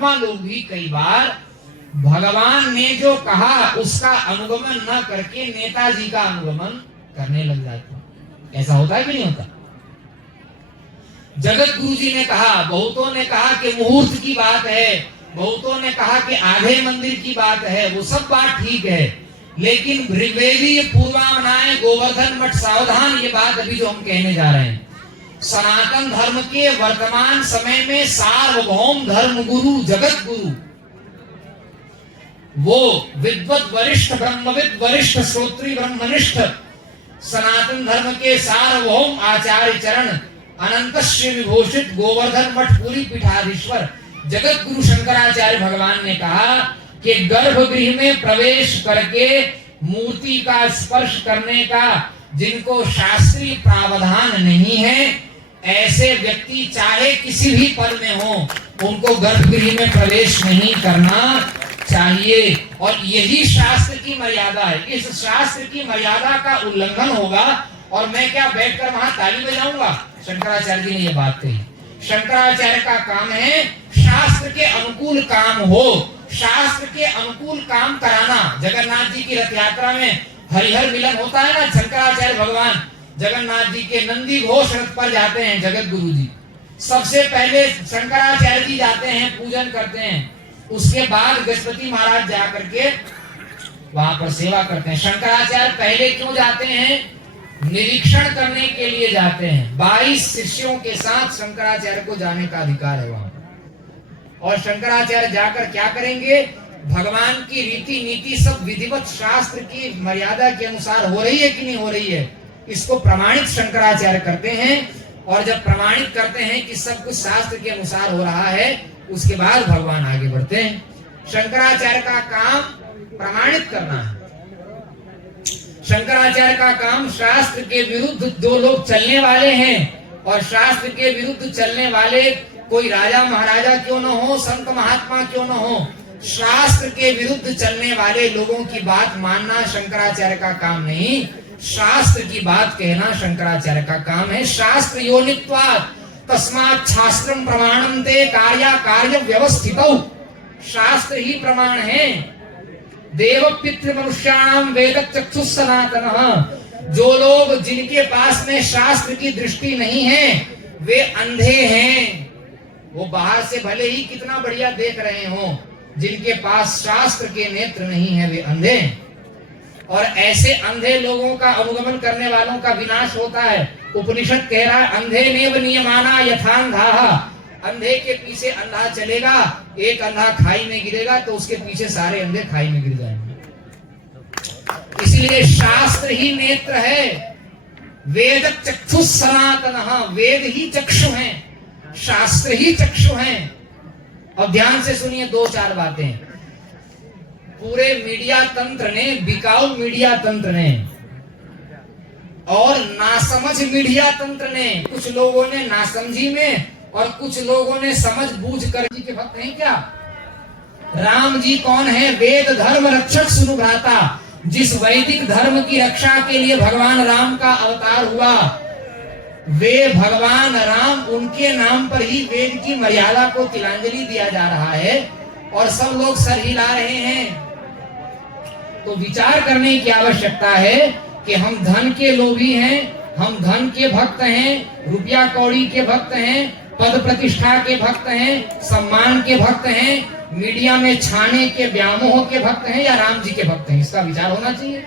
महात्मा लोग भी कई बार भगवान ने जो कहा उसका अनुगमन न करके नेताजी का अनुगमन करने लग जाते हैं। ऐसा होता है कि नहीं होता? जगत गुरु जी ने कहा, बहुतों ने कहा कि मुहूर्त की बात है, बहुतों ने कहा कि आधे मंदिर की बात है, वो सब बात ठीक है, लेकिन ऋग्वेदीय पूर्वामनाएं गोवर्धन मठ सावधान, ये बात अभी जो हम कहने जा रहे हैं, सनातन धर्म के वर्तमान समय में सार्वभौम धर्म गुरु जगत गुरु, वो विद्वत वरिष्ठ ब्रह्मविद वरिष्ठ श्रोत्री ब्रह्मनिष्ठ सनातन धर्म के सार्वभौम आचार्य चरण अनंत विभूषित गोवर्धन मठ पूरी पीठाधीश्वर जगत गुरु शंकराचार्य भगवान ने कहा कि गर्भगृह में प्रवेश करके मूर्ति का स्पर्श करने का जिनको शास्त्रीय प्रावधान नहीं है, ऐसे व्यक्ति चाहे किसी भी पद में हो, उनको गर्भगृह में प्रवेश नहीं करना चाहिए। और यही शास्त्र की मर्यादा है। इस शास्त्र की मर्यादा का उल्लंघन होगा और मैं क्या बैठकर वहां ताली बजाऊंगा? शंकराचार्य जी ने ये बात कही। शंकराचार्य का काम है शास्त्र के अनुकूल काम हो, शास्त्र के अनुकूल काम कराना। जगन्नाथ जी की रथ यात्रा में हरिहर मिलन होता है ना, शंकराचार्य भगवान जगन्नाथ जी के नंदी घोष रथ पर जाते हैं, जगत गुरु जी सबसे पहले शंकराचार्य जी जाते हैं, पूजन करते हैं, उसके बाद गजपति महाराज जाकर के वहां पर सेवा करते हैं। शंकराचार्य पहले क्यों जाते हैं? निरीक्षण करने के लिए जाते हैं। 22 शिष्यों के साथ शंकराचार्य को जाने का अधिकार है वहां, और शंकराचार्य जाकर क्या करेंगे? भगवान की रीति नीति सब विधिवत शास्त्र की मर्यादा के अनुसार हो रही है कि नहीं हो रही है, इसको प्रमाणित शंकराचार्य करते हैं। और जब प्रमाणित करते हैं कि सब कुछ शास्त्र के अनुसार हो रहा है, उसके बाद भगवान आगे बढ़ते हैं। शंकराचार्य का काम प्रमाणित करना है। शंकराचार्य का काम शास्त्र के विरुद्ध दो लोग चलने वाले हैं, और शास्त्र के विरुद्ध चलने वाले कोई राजा महाराजा क्यों न हो, संत महात्मा क्यों न हो, शास्त्र के विरुद्ध चलने वाले लोगों की बात मानना शंकराचार्य का काम नहीं, शास्त्र की बात कहना शंकराचार्य का काम है। शास्त्र योनित्वात् तस्मात् शास्त्रम प्रमाणम ते कार्या कार्य व्यवस्थितौ। शास्त्र ही प्रमाण है। देव पितृ मनुष्याणाम वेद चक्षु सनातनः। जो लोग जिनके पास में शास्त्र की दृष्टि नहीं है वे अंधे हैं। वो बाहर से भले ही कितना बढ़िया देख रहे हो, जिनके पास शास्त्र के नेत्र नहीं है वे अंधे हैं। और ऐसे अंधे लोगों का अनुगमन करने वालों का विनाश होता है। उपनिषद कह रहा है अंधे नेव नियमाना यथांधाः। अंधे के पीछे अंधा चलेगा, एक अंधा खाई में गिरेगा तो उसके पीछे सारे अंधे खाई में गिर जाएंगे। इसलिए शास्त्र ही नेत्र है। वेद चक्षु सनातनः। वेद ही चक्षु हैं, शास्त्र ही चक्षु हैं। और ध्यान से सुनिए 2-4 बातें। पूरे मीडिया तंत्र ने, बिकाऊ मीडिया तंत्र ने और नासमझ मीडिया तंत्र ने, कुछ लोगों ने नासमझी में और कुछ लोगों ने समझ बूझ कर जी के भक्त हैं क्या? राम जी कौन है? वेद धर्म रक्षक सुनु भ्राता। जिस वैदिक धर्म की रक्षा के लिए भगवान राम का अवतार हुआ, वे भगवान राम, उनके नाम पर ही वेद की मर्यादा को तिलांजलि दिया जा रहा है और सब लोग सर हिला रहे हैं। तो विचार करने की आवश्यकता है कि हम धन के लोभी हैं, हम धन के भक्त हैं, रुपया कौड़ी के भक्त हैं, पद प्रतिष्ठा के भक्त हैं, सम्मान के भक्त हैं, मीडिया में छाने के व्यामोह के भक्त हैं, या राम जी के भक्त हैं। इसका विचार होना चाहिए।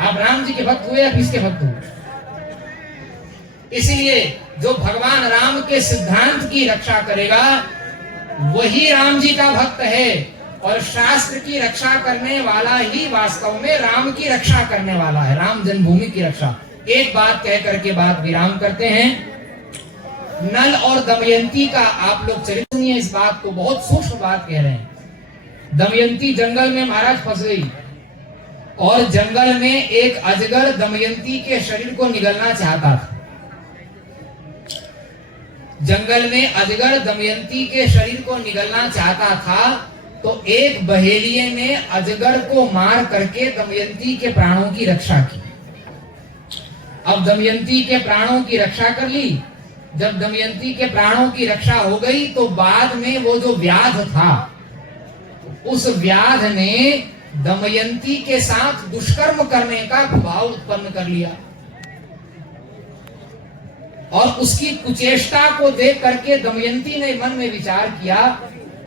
आप राम जी के भक्त हुए या किसके भक्त हुए? इसलिए जो भगवान राम के सिद्धांत की रक्षा करेगा वही राम जी का भक्त है, और शास्त्र की रक्षा करने वाला ही वास्तव में राम की रक्षा करने वाला है, राम जन्मभूमि की रक्षा। एक बात कह करके बात विराम करते हैं। नल और दमयंती का आप लोग चरित्र सुनिए। इस बात को बहुत सूक्ष्म बात कह रहे हैं। दमयंती जंगल में महाराज फंस गई और जंगल में एक अजगर दमयंती के शरीर को निगलना चाहता था। जंगल में अजगर दमयंती के शरीर को निगलना चाहता था, तो एक बहेलिये ने अजगर को मार करके दमयंती के प्राणों की रक्षा की। अब दमयंती के प्राणों की रक्षा कर ली, जब दमयंती के प्राणों की रक्षा हो गई तो बाद में वो जो व्याध था, उस व्याध ने दमयंती के साथ दुष्कर्म करने का भाव उत्पन्न कर लिया और उसकी कुचेष्टा को देख करके दमयंती ने मन में विचार किया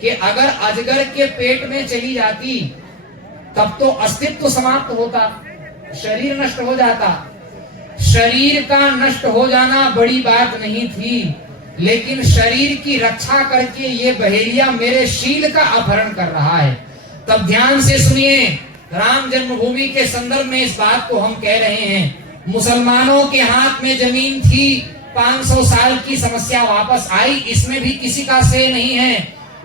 कि अगर अजगर के पेट में चली जाती तब तो अस्तित्व समाप्त होता, शरीर नष्ट हो जाता। शरीर का नष्ट हो जाना बड़ी बात नहीं थी, लेकिन शरीर की रक्षा करके ये बहेलिया मेरे शील का अपहरण कर रहा है। तब ध्यान से सुनिए, राम जन्मभूमि के संदर्भ में इस बात को हम कह रहे हैं। मुसलमानों के हाथ में जमीन थी, 500 साल की समस्या वापस आई, इसमें भी किसी का से नहीं है।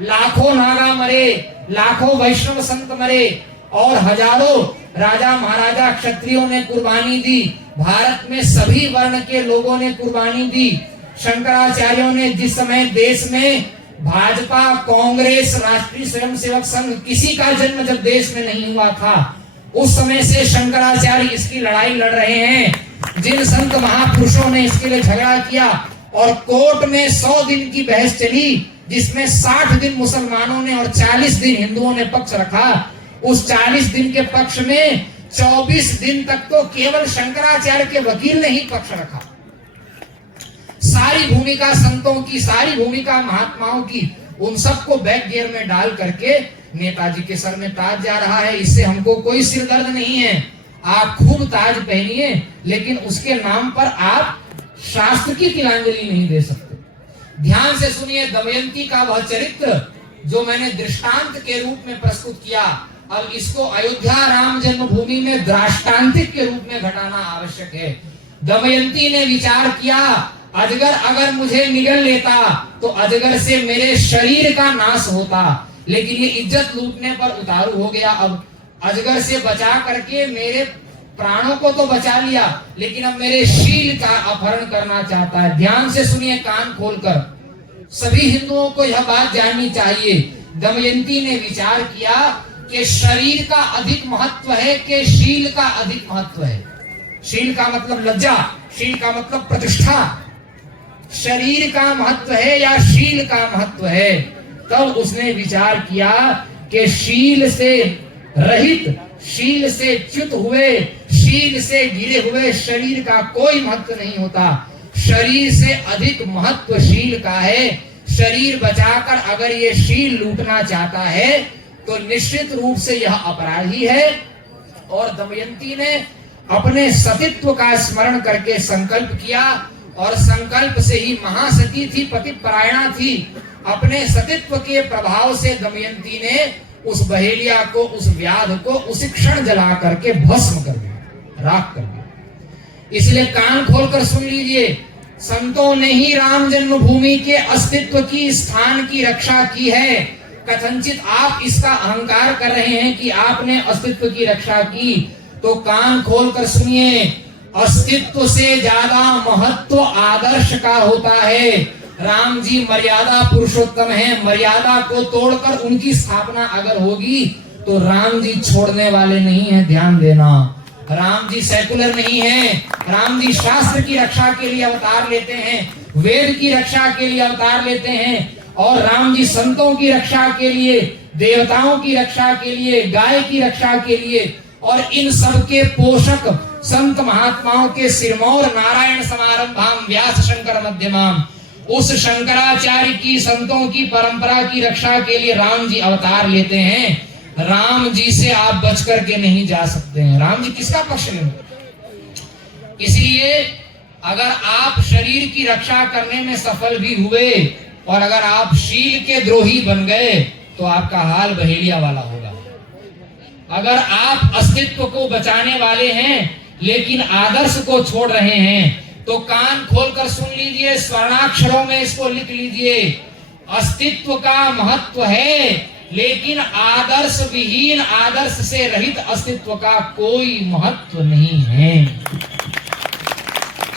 लाखों नागा मरे, लाखों वैष्णव संत मरे और हजारों राजा महाराजा क्षत्रियों ने कुर्बानी दी। भारत में सभी वर्ण के लोगों ने कुर्बानी दी। शंकराचार्यों ने जिस समय देश में भाजपा, कांग्रेस, राष्ट्रीय स्वयंसेवक संघ, किसी का जन्म जब देश में नहीं हुआ था, उस समय से शंकराचार्य इसकी लड़ाई लड़ रहे हैं। जिन संत महापुरुषों ने इसके लिए झगड़ा किया और कोर्ट में 100 दिन की बहस चली, जिसमें 60 दिन मुसलमानों ने और 40 दिन हिंदुओं ने पक्ष रखा। उस 40 दिन के पक्ष में 24 दिन तक तो केवल शंकराचार्य के वकील ने ही पक्ष रखा। सारी भूमिका संतों की, सारी भूमिका महात्माओं की, उन सबको बैक गियर में डाल करके नेताजी के सर में ताज जा रहा है। इससे हमको कोई सिरदर्द नहीं है। आप खूब ताज पहनिए, लेकिन उसके नाम पर आप शास्त्र की तिलांजलि नहीं दे सकते। ध्यान से सुनिए, दमयंती का वह चरित्र जो मैंने दृष्टांत के रूप में प्रस्तुत किया, अब इसको अयोध्या राम जन्मभूमि में दृष्टांतिक के रूप में घटाना आवश्यक है। दमयंती ने विचार किया, अजगर अगर मुझे निगल लेता तो अजगर से मेरे शरीर का नाश होता, लेकिन ये इज्जत लूटने पर उतारू हो गया। अब अजगर से बचा करके मेरे प्राणों को तो बचा लिया, लेकिन अब मेरे शील का अपहरण करना चाहता है। ध्यान से सुनिए, कान खोलकर, सभी हिंदुओं को यह बात जाननी चाहिए। दमयंती ने विचार किया कि शरीर का अधिक महत्व है कि शील का अधिक महत्व है। शील का मतलब लज्जा, शील का मतलब प्रतिष्ठा। शरीर का महत्व है या शील का महत्व है? तब उसने विचार किया कि शील से रहित, शील से च्युत हुए, शील से गिरे हुए शरीर का कोई महत्व नहीं होता। शरीर से अधिक महत्व शील का है। शरीर बचाकर अगर ये शील लूटना चाहता है तो निश्चित रूप से यह अपराधी है। और दमयंती ने अपने सतीत्व का स्मरण करके संकल्प किया, और संकल्प से ही महासती थी, पतिपरायणा थी। अपने सतीत्व के प्रभाव से दमयंती ने उस बहेलिया को, उस व्याध को उसी क्षण जला करके भस्म कर दिया, राख कर दिया। इसलिए कान खोलकर सुन लीजिए, संतों ने ही राम जन्मभूमि के अस्तित्व की, स्थान की रक्षा की है। कथनचित आप इसका अहंकार कर रहे हैं कि आपने अस्तित्व की रक्षा की, तो कान खोलकर सुनिए, अस्तित्व से ज्यादा महत्व आदर्श का होता है। राम जी मर्यादा पुरुषोत्तम है। मर्यादा को तोड़कर उनकी स्थापना अगर होगी तो राम जी छोड़ने वाले नहीं है, ध्यान देना। राम जी सेकुलर नहीं है। राम जी शास्त्र की रक्षा के लिए अवतार लेते हैं, वेद की रक्षा के लिए अवतार लेते हैं, और राम जी संतों की रक्षा के लिए, देवताओं की रक्षा के लिए, गाय की रक्षा के लिए, और इन सब के पोषक संत महात्माओं के सिरमौर नारायण समारंभाम व्यास शंकर मध्यमाम, उस शंकराचार्य की, संतों की परंपरा की रक्षा के लिए राम जी अवतार लेते हैं। राम जी से आप बच करके नहीं जा सकते हैं। राम जी किसका पक्ष नहीं? इसलिए अगर आप शरीर की रक्षा करने में सफल भी हुए और अगर आप शील के द्रोही बन गए तो आपका हाल बहेलिया वाला होगा। अगर आप अस्तित्व को बचाने वाले हैं लेकिन आदर्श को छोड़ रहे हैं तो कान खोलकर सुन लीजिए, स्वर्णाक्षरों में इसको लिख लीजिए, अस्तित्व का महत्व है लेकिन आदर्श विहीन, आदर्श से रहित अस्तित्व का कोई महत्व नहीं है।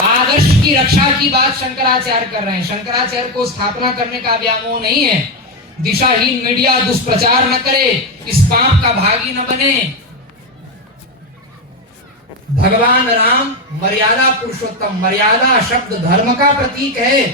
आदर्श की रक्षा की बात शंकराचार्य कर रहे हैं। शंकराचार्य को स्थापना करने का व्यामोह नहीं है। दिशाहीन मीडिया दुष्प्रचार न करे, इस पाप का भागी न बने। भगवान राम मर्यादा पुरुषोत्तम, मर्यादा शब्द धर्म का प्रतीक है।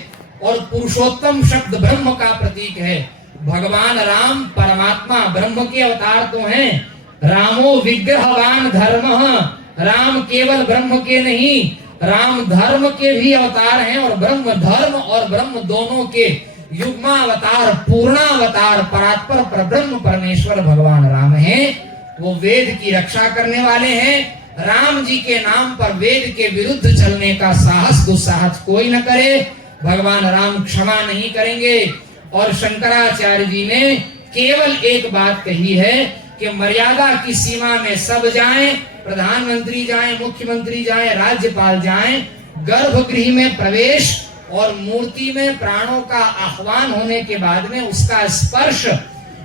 और पुरुषोत्तम शब्द ब्रह्म का प्रतीक है। भगवान राम परमात्मा ब्रह्म के अवतार तो हैं। रामो विग्रहवान धर्मः, राम केवल ब्रह्म के नहीं, राम धर्म के भी अवतार हैं और ब्रह्म धर्म और ब्रह्म दोनों के युग्मावतार, पूर्णावतार, परात्पर परब्रह्म परमेश्वर भगवान राम हैं। वो वेद की रक्षा करने वाले हैं। राम जी के नाम पर वेद के विरुद्ध चलने का साहस दुस्साहस कोई न करे, भगवान राम क्षमा नहीं करेंगे। और शंकराचार्य जी ने केवल एक बात कही है कि मर्यादा की सीमा में सब जाएं, प्रधानमंत्री जाएं, मुख्यमंत्री जाएं, राज्यपाल जाएं, गर्भगृह में प्रवेश और मूर्ति में प्राणों का आह्वान होने के बाद में उसका स्पर्श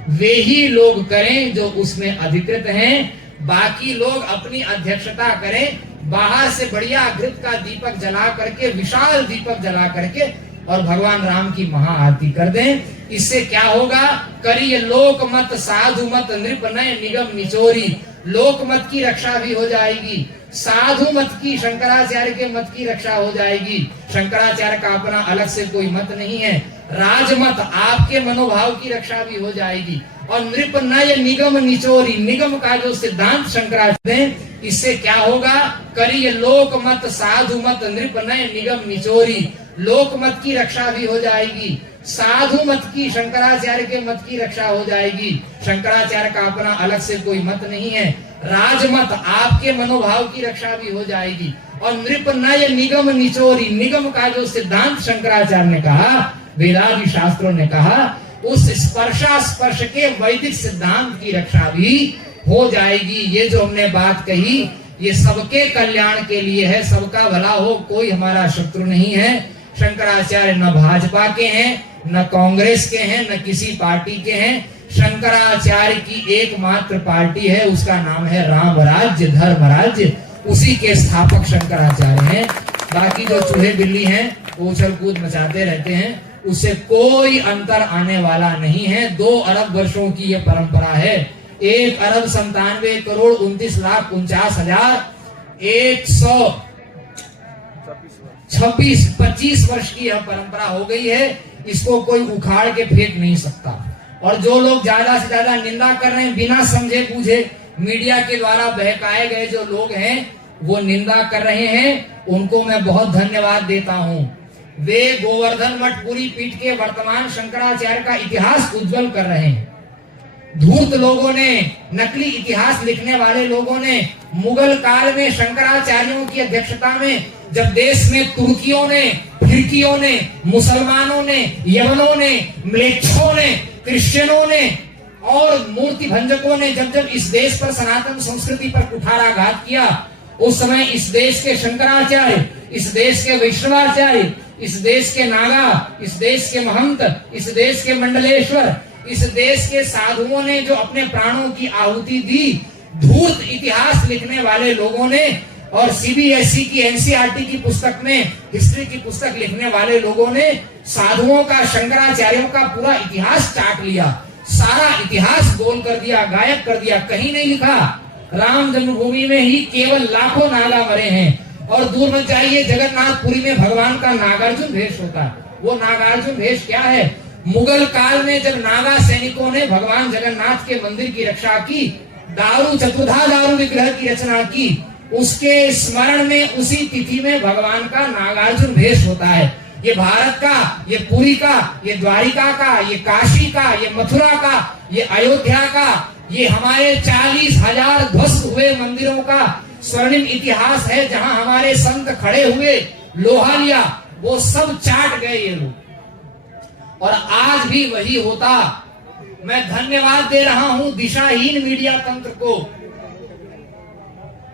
वे ही लोग करें जो उसमें अधिकृत हैं। बाकी लोग अपनी अध्यक्षता करें, बाहर से बढ़िया घृत का दीपक जला करके, विशाल दीपक जला करके और भगवान राम की महाआरती कर दें। इससे क्या होगा? करिए लोक मत साधु मत नृप नय निगम निचोरी, लोक मत की रक्षा भी हो जाएगी, साधु मत की, शंकराचार्य के मत की रक्षा हो जाएगी। शंकराचार्य का अपना अलग से कोई मत नहीं है। राजमत, आपके मनोभाव की रक्षा भी हो जाएगी। और नृप नय निगम निचोरी, निगम का जो सिद्धांत शंकराचार्य, इससे क्या होगा? करिए लोक मत साधु मत नृप नय निगम निचोरी, लोक मत की रक्षा भी हो जाएगी, साधु मत की, शंकराचार्य के मत की रक्षा हो जाएगी। शंकराचार्य का अपना अलग से कोई मत नहीं है। राजमत, आपके मनोभाव की रक्षा भी हो जाएगी। और नृप नय निगम निचोरी, निगम का जो सिद्धांत शंकराचार्य ने कहा, वेदादि शास्त्रों ने कहा, उस स्पर्शा स्पर्श के वैदिक सिद्धांत की रक्षा भी हो जाएगी। ये जो हमने बात कही, ये सबके कल्याण के लिए है, सबका भला हो, कोई हमारा शत्रु नहीं है। शंकराचार्य न भाजपा के हैं, न कांग्रेस के हैं, न किसी पार्टी के हैं। शंकराचार्य की एकमात्र पार्टी है, उसका नाम है राम राज्य धर्म राज्य, उसी के स्थापक शंकराचार्य हैं। बाकी जो चूहे बिल्ली हैं वो उछल कूद मचाते रहते हैं, उससे कोई अंतर आने वाला नहीं है। 2 अरब वर्षों की यह परंपरा है। 1 अरब 97 करोड़ 29 लाख 49,126 25 वर्ष की यह परंपरा हो गई है। इसको कोई उखाड़ के फेंक नहीं सकता। और जो लोग ज्यादा से ज्यादा निंदा कर रहे हैं, बिना समझे बूझे मीडिया के द्वारा बहकाए गए जो लोग हैं वो निंदा कर रहे हैं, उनको मैं बहुत धन्यवाद देता हूं। वे गोवर्धन मठ पूरी पीठ के वर्तमान शंकराचार्य का इतिहास उज्जवल कर रहे हैं। धूर्त लोगों ने, नकली इतिहास लिखने वाले लोगों ने मुगल काल में शंकराचार्यों की अध्यक्षता में जब देश में तुर्कियों ने, फिरकियों ने, मुसलमानों ने, यवनों ने, म्लेच्छों ने, क्रिश्चियनों ने और मूर्ति भंजकों ने जब इस देश पर, सनातन संस्कृति पर कुठाराघात किया, उस समय इस देश के शंकराचार्य, इस देश के वैष्णवाचार्य, इस देश के नागा, इस देश के महंत, इस देश के मंडलेश्वर, इस देश के साधुओं ने जो अपने प्राणों की आहुति दी, धूर्त इतिहास लिखने वाले लोगों ने और सीबीएसई की एनसीईआरटी की पुस्तक में, हिस्ट्री की पुस्तक लिखने वाले लोगों ने साधुओं का, शंकराचार्यों का पूरा इतिहास चाट लिया, सारा इतिहास गोल कर दिया, गायब कर दिया। कहीं नहीं लिखा राम जन्मभूमि में ही केवल लाखों नागा मरे हैं। और दूर मत जाइए, जगन्नाथपुरी में भगवान का नागार्जुन भेष होता है। वो नागार्जुन भेष क्या है? मुगल काल में जब नागा सैनिकों ने भगवान जगन्नाथ के मंदिर की रक्षा की, चतुर्धा दारू विग्रह की रचना की, उसके स्मरण में उसी तिथि में भगवान का नागार्जुन भेष होता है। ये भारत का, ये पुरी का, ये द्वारिका का, ये काशी का, ये मथुरा का, ये अयोध्या का, ये हमारे 40,000 ध्वस्त हुए मंदिरों का स्वर्णिम इतिहास है। जहां हमारे संत खड़े हुए, लोहा लिया, वो सब चाट गए ये लोग। और आज भी वही होता। मैं धन्यवाद दे रहा हूं दिशाहीन मीडिया तंत्र को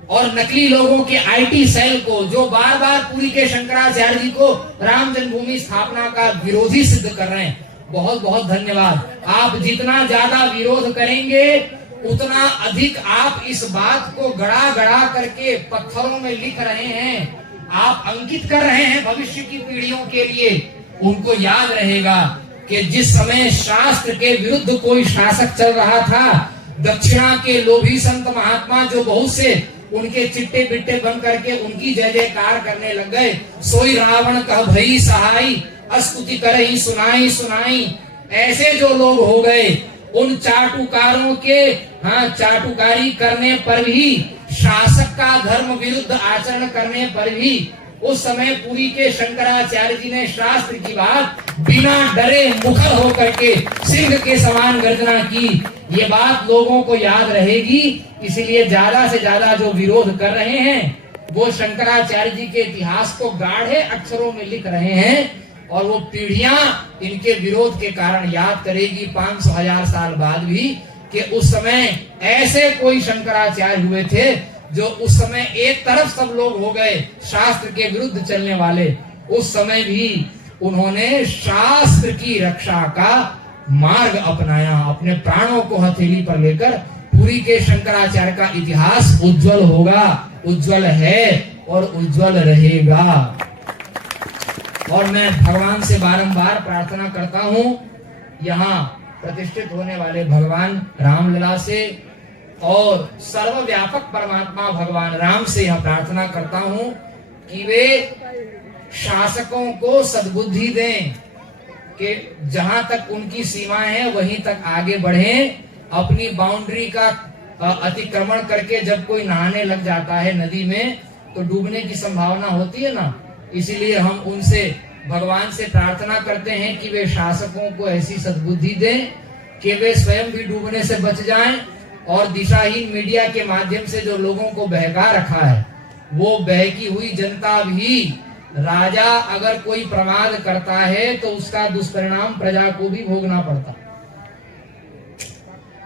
और नकली लोगों के आईटी सेल को, जो बार बार पुरी के शंकराचार्य जी को राम जन्मभूमि स्थापना का विरोधी सिद्ध कर रहे हैं। बहुत बहुत धन्यवाद। आप जितना ज्यादा विरोध करेंगे उतना अधिक आप इस बात को गड़ा गड़ा करके पत्थरों में लिख रहे हैं, आप अंकित कर रहे हैं भविष्य की पीढ़ियों के लिए। उनको याद रहेगा कि जिस समय शास्त्र के विरुद्ध कोई शासक चल रहा था, दक्षिणा के लोभी संत महात्मा जो बहुत से उनके चिट्टे बिट्टे बन करके उनकी जय जयकार करने लग गए, सोई रावण कह भई सहाई स्तुति करही सुनाई सुनाई, ऐसे जो लोग हो गए, उन चाटुकारों के चाटुकारी करने पर भी, शासक का धर्म विरुद्ध आचरण करने पर भी उस समय पुरी के शंकराचार्य जी ने शास्त्र की बात बिना डरे मुखर होकर के सिंह के समान गर्जना की। ये बात लोगों को याद रहेगी, इसलिए ज्यादा से ज्यादा जो विरोध कर रहे हैं वो शंकराचार्य जी के इतिहास को गाढ़े अक्षरों में लिख रहे हैं, और वो पीढ़ियां इनके विरोध के कारण याद करेगी 500-1000 साल बाद भी कि उस समय ऐसे कोई शंकराचार्य हुए थे जो उस समय एक तरफ सब लोग हो गए शास्त्र के विरुद्ध चलने वाले, उस समय भी उन्होंने शास्त्र की रक्षा का मार्ग अपनाया, अपने प्राणों को हथेली पर लेकर। पुरी के शंकराचार्य का इतिहास उज्जवल होगा, उज्जवल है और उज्जवल रहेगा। और मैं भगवान से बारंबार प्रार्थना करता हूँ, यहाँ प्रतिष्ठित होने वाले भगवान रामलला से और सर्वव्यापक परमात्मा भगवान राम से यह प्रार्थना करता हूँ कि वे शासकों को सद्बुद्धि दें कि जहां तक उनकी सीमाएं हैं वहीं तक आगे बढ़ें। अपनी बाउंड्री का अतिक्रमण करके जब कोई नहाने लग जाता है नदी में तो डूबने की संभावना होती है ना, इसीलिए हम उनसे भगवान से प्रार्थना करते हैं कि वे शासकों को ऐसी सद्बुद्धि दें कि वे स्वयं भी डूबने से बच जाएं, और दिशाहीन मीडिया के माध्यम से जो लोगों को बहका रखा है वो बहकी हुई जनता भी, राजा अगर कोई प्रमाद करता है तो उसका दुष्परिणाम प्रजा को भी भोगना पड़ता।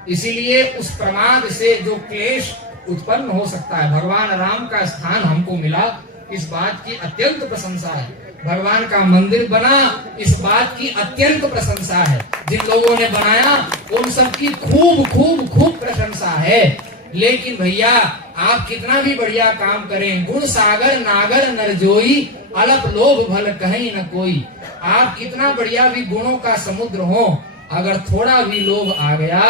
इसीलिए उस प्रमाद से जो क्लेश उत्पन्न हो सकता है, भगवान राम का स्थान हमको मिला, इस बात की अत्यंत प्रशंसा है। भगवान का मंदिर बना, इस बात की अत्यंत प्रशंसा है। जिन लोगों ने बनाया उन सब की खूब खूब खूब प्रशंसा है। लेकिन भैया आप कितना भी बढ़िया काम करें, गुण सागर नागर नरजोई, अलप लोभ भल कहीं न कोई। आप कितना बढ़िया भी गुणों का समुद्र हो, अगर थोड़ा भी लोभ आ गया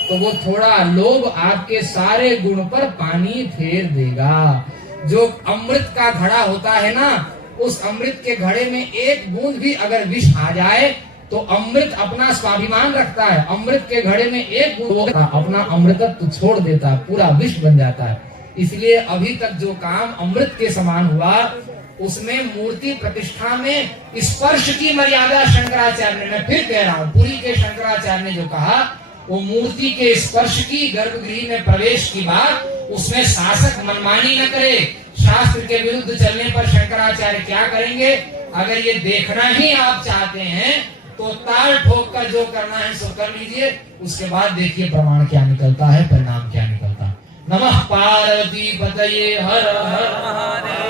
तो वो थोड़ा लोभ आपके सारे गुण पर पानी फेर देगा। जो अमृत का घड़ा होता है ना, उस अमृत के घड़े में एक बूंद भी अगर विष आ जाए तो अमृत अपना स्वाभिमान रखता है, अमृत के घड़े में एक बूंद अपना अमृतत्व छोड़ देता है, पूरा विष बन जाता है। इसलिए अभी तक जो काम अमृत के समान हुआ उसमें मूर्ति प्रतिष्ठा में स्पर्श की मर्यादा शंकराचार्य ने, मैं फिर कह रहा हूँ, पुरी के शंकराचार्य ने जो कहा वो मूर्ति के स्पर्श की, गर्भगृह में प्रवेश की बात, उसमें शासक मनमानी न करे। शास्त्र के विरुद्ध चलने पर शंकराचार्य क्या करेंगे? अगर ये देखना ही आप चाहते हैं तो ताल ठोक कर जो करना है सो कर लीजिए, उसके बाद देखिए प्रमाण क्या निकलता है, परिणाम क्या निकलता है। नमः पार्वती पतये हर हर महादेव।